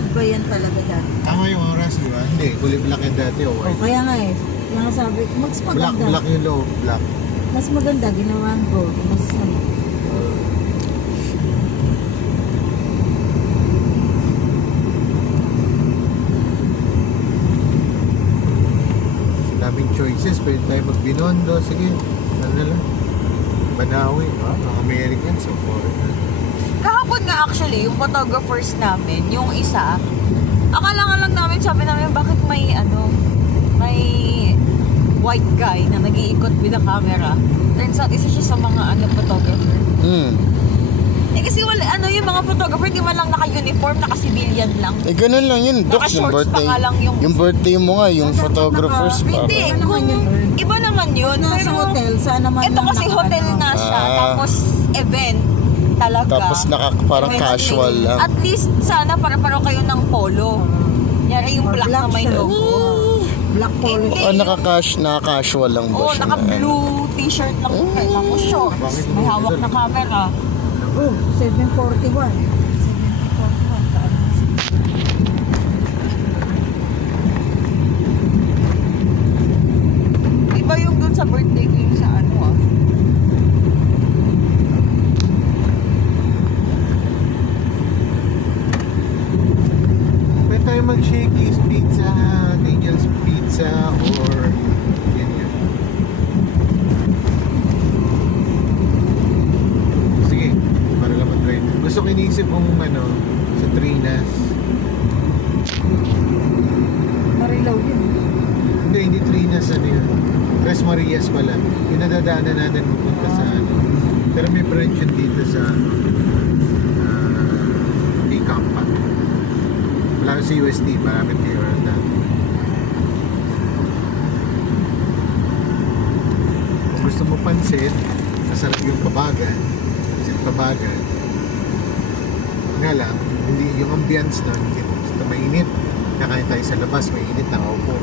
gold ba yan talaga dati? Tama yung oras, di ba? Hindi, kulay black yan dati o white. Kaya nga eh. Kaya nga sabi, mas maganda. Black yung loob, black. Mas maganda, ginawa ang gold. Mas ano. Daming choices, pwede tayo magbinondo. Sige, ano na lang. Banawi, mga Americans o foreigner. Kahapon nga actually, yung photographers namin, yung isa, akala nga lang namin, sabi namin, bakit may white guy na nag-iikot with the camera. Turns out, isa siya sa mga photographer. Kasi wala, yung mga photographer, di man lang naka-uniform, naka-civilian lang. Ganun lang yun, Docs, yung birthday. Yung birthday mo nga, yung photographers pa. Hindi, iba naman yun. Nasa hotel, sana man ito kasi hotel na siya, tapos event talaga. Tapos parang casual lang. At least, sana para-paro kayo ng polo. Yan ay yung black na may logo. Black polo. Naka-casual lang ba siya? Naka-blue t-shirt lang. Tapos shorts. May hawak na camera. Oh, 741. 741. Iba yung dun sa birthday ko yung sa Pwede tayo mag-Shakey's Pizza, Angel's Pizza, or ganyan. Sige, para lang mag-try. Gusto ko iniisip kong sa Trinas. Marilaw yun. Hindi Trinas, yun. Tres Marias pala. Yung nadadaanan natin pupunta sa Pero may branch yun dito sa Icampa. Wala sa UST, marami kayo na. Kung gusto mo pansit, masarap yung pabagan. Pansit pabagan. Nga lang, hindi yung ambience nun, basta mainit. Nakain tayo sa labas, mainit, nakaupo.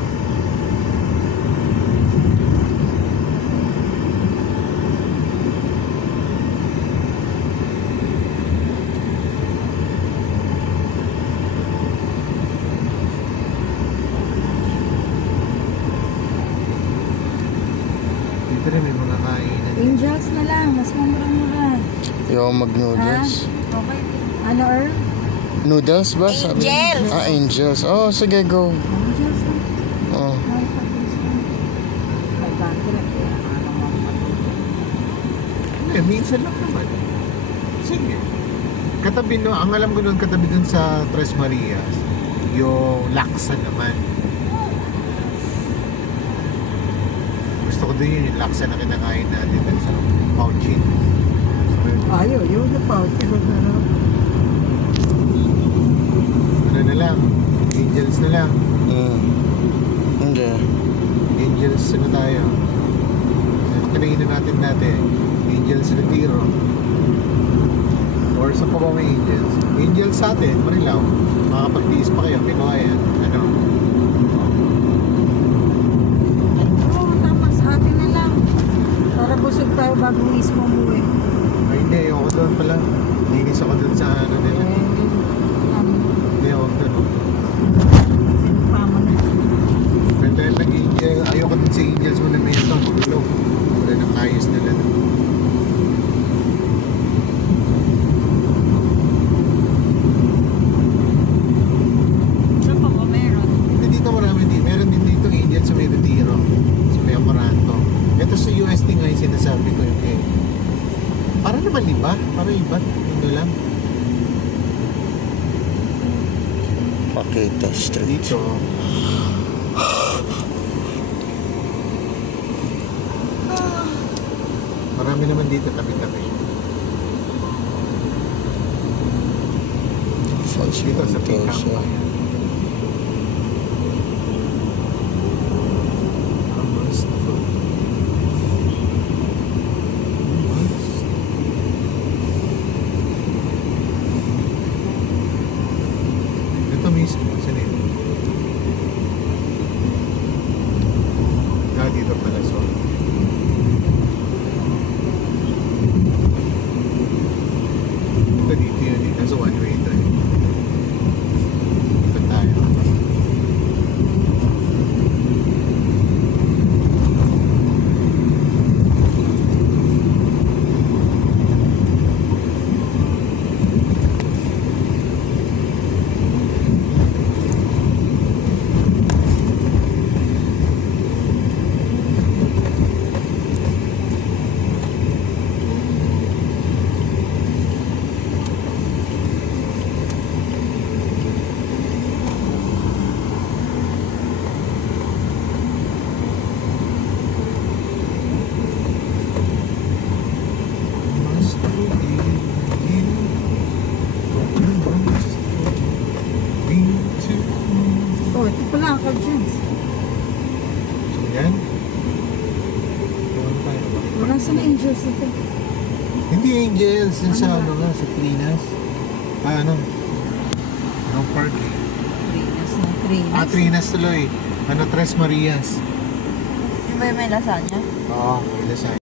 Dito rin may mga kainan. Angels na lang, mas mura-mura. Yung mag-noodles. Okay. Ano, Earl? Noodles ba? Sabi? Angels! Angels. Oh, sige, go. Angels na. Oh. Minsan lang naman. Sige. Katabi ang alam ko noon katabi dun sa Tres Marias, yung laksa naman. Gusto ko din yung laksa na kinakain natin dun sa Pauchin. Ayaw, yung Pauchin. Ano na lang, Angels na lang. Hindi. Angels na tayo. Kanina natin Angels Retiro. Or sa pa ba may Angels? Angels sa atin, Marilaw. Makakapag-tiis pa kayo, Pinoyan. Oo, tama, sa atin na lang. Para busog tayo bago mismo umuwi. Ay hindi, ako doon pala. Linis ako doon sa nila. Hindi ako doon. Pama na. Pero dahil ayoko din sa Angels mo na may ito, magulo. Wala nang ayos nila. Saan pa ba meron? Dito marami din. Meron din dito Angels sa may Retiro. Sa may Amaranto. Ito sa UST nga yung sinasabi ko yung para naman iba. Para iba. Ano lang. Pakita Street. Dito. Marami naman dito tabi-tabi. False Dito sa Mendoza. Picampa. Ito mismo, saan yun? Dito pala, so. Ito dito yun, dito sa one way ito. lakad dyan. So yan. Doon tayo ba? Wala sa angels ito. Hindi Angels, yun sa Ano ano nga, sa Trinas. Ano? Anong park? Trinas na. Trinas. Trinas tuloy. Tres Marias. Yung ba yung may lasagna? Oo, may lasagna.